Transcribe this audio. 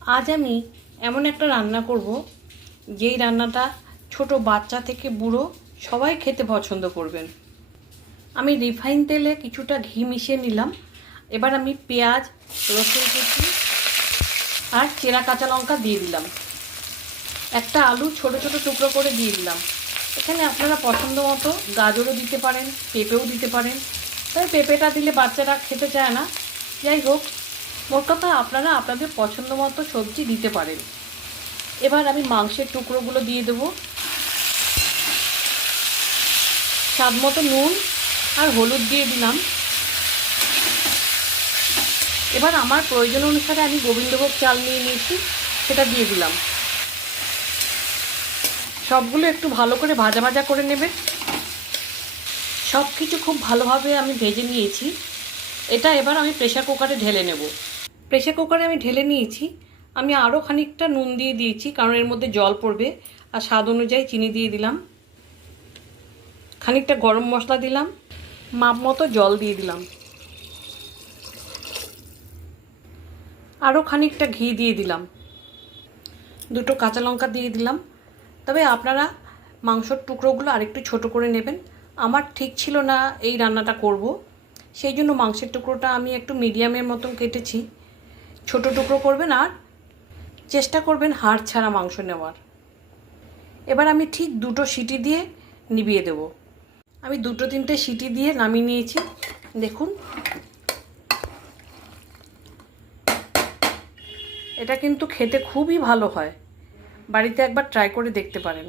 আজ আমি এমন একটা রান্না করব, যেই রান্নাটা ছোট বাচ্চা থেকে বুড়ো সবাই খেতে পছন্দ করবেন। আমি রিফাইন তেলে কিছুটা ঘি মিশিয়ে নিলাম। এবার আমি পেঁয়াজ, রসুন কুচি আর চেরা কাঁচা লঙ্কা দিয়ে দিলাম। একটা আলু ছোট ছোট টুকরো করে দিয়ে দিলাম। এখানে আপনারা পছন্দ মতো গাজরও দিতে পারেন, পেঁপেও দিতে পারেন। তবে পেঁপেটা দিলে বাচ্চারা খেতে চায় না। যাই হোক মোট কথা আপনারা আপনাদের পছন্দ মতো সবজি দিতে পারেন। এবার আমি মাংসের টুকরোগুলো দিয়ে দেবো। স্বাদ মতো নুন আর হলুদ দিয়ে দিলাম। এবার আমার প্রয়োজন অনুসারে আমি গোবিন্দভোগ চাল নিয়ে নিয়েছি, সেটা দিয়ে দিলাম। সবগুলো একটু ভালো করে ভাজা ভাজা করে নেবেন সব কিছু খুব ভালোভাবে আমি ভেজে নিয়েছি। এটা এবার আমি প্রেশার কুকারে ঢেলে নেব। প্রেশার কুকারে আমি ঢেলে নিয়েছি। আমি আরও খানিকটা নুন দিয়ে দিয়েছি, কারণ এর মধ্যে জল পড়বে। আর স্বাদ অনুযায়ী চিনি দিয়ে দিলাম। খানিকটা গরম মশলা দিলাম। মাপ মতো জল দিয়ে দিলাম। আরও খানিকটা ঘি দিয়ে দিলাম। দুটো কাঁচা লঙ্কা দিয়ে দিলাম। তবে আপনারা মাংসর টুকরোগুলো আরেকটু ছোট করে নেবেন। আমার ঠিক ছিল না এই রান্নাটা করব। সেই জন্য মাংসের টুকরোটা আমি একটু মিডিয়ামের মতন কেটেছি। ছোট টুকরো করবেন আর চেষ্টা করবেন হাড় ছাড়া মাংস নেওয়ার। এবার আমি ঠিক দুটো সিটি দিয়ে নিভিয়ে দেব। আমি দুটো তিনটে সিটি দিয়ে নামিয়ে নিয়েছি। দেখুন। এটা কিন্তু খেতে খুবই ভালো হয়। বাড়িতে একবার ট্রাই করে দেখতে পারেন।